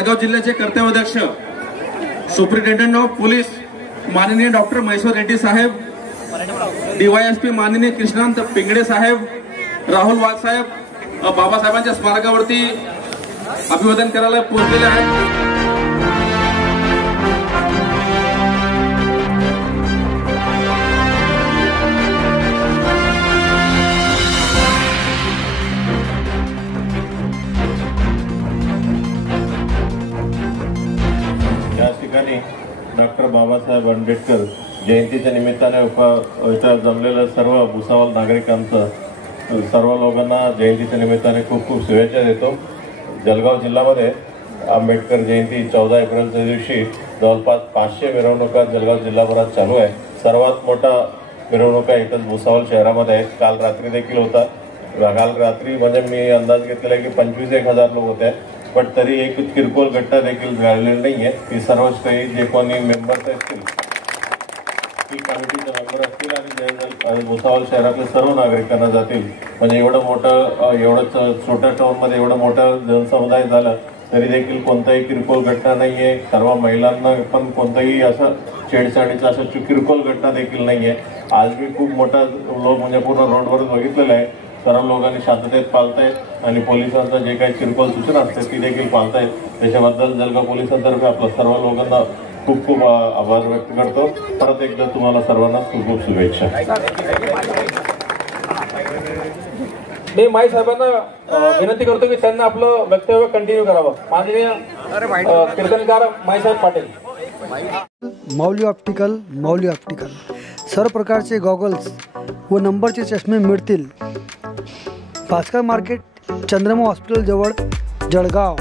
जळगाव जिल्ह्याचे कर्तव्याध्यक्ष superintendent of police माननीय doctor Maheshwar Reddy साहेब, DYSP माननीय कृष्णांत पिंगडे साहेब, राहुल वाघ साहेब बाबासाहेबांच्या स्मारकावरती अभिवादन करायला पोहोचलेले आहेत। या ठिकाणी डॉक्टर बाबासाहेब आंबेडकर जयंतीच्या निमित्ताने इथं जमलेल्या सर्व भुसावळ नागरिकांचं सर्व लोकांना जयंतीच्या निमित्ताने खूप खूप शुभेच्छा देतो। जळगाव जिल्ह्यामध्ये आंबेडकर जयंती 14 एप्रिलच्या दिवशी जवळपास 500 मिरवणुका जळगाव जिल्हाभरात चालू आहे। सर्वात मोठा मिरवणुका इथं भुसावळ शहरामध्ये आहे। काल रात्री देखील होता। काल रात्री म्हणजे मी अंदाज घेतलेला की 25,000 लोक होते, पण तरी एक किरकोळ घटना देखील झालेली नाहीये। ती सर्व काही जे कोणी मेंबर्स असतील, ती कमिटीचे मेंबर असतील आणि भुसावळ शहरातल्या सर्व नागरिकांना जातील। म्हणजे एवढं मोठं एवढं छोट्या टाउनमध्ये एवढं मोठं जनसमुदाय झालं तरी देखील कोणताही किरकोळ घटना नाहीये। सर्व महिलांना पण कोणताही असं छेडछाडीचं असं किरकोळ घटना देखील नाहीये। आज मी खूप मोठा लोक म्हणजे पूर्ण रोडवर बघितलेलं आहे। सर्व लोकांनी शांततेत पाळतायत आणि पोलिसांचं जे काही किरकोळ सूचना असतात ती देखील पाळतायत। त्याच्याबद्दल जळगाव पोलिसांतर्फे आपल्या सर्व लोकांना खूप खूप आभार व्यक्त करतो। परत एकदा तुम्हाला सर्वांना खूप खूप शुभेच्छा। मी माई साहेबांना विनंती करतो की त्यांना आपलं वक्तव्य कंटिन्यू करावं। माननीय कीर्तनकार माई साहेब पाटील। माऊली ऑप्टिकल सर्व प्रकारचे गॉगल्स व नंबरचे चष्मे मिळतील। भास्कर मार्केट, चंद्रमा हॉस्पिटल जवळ, जळगाव।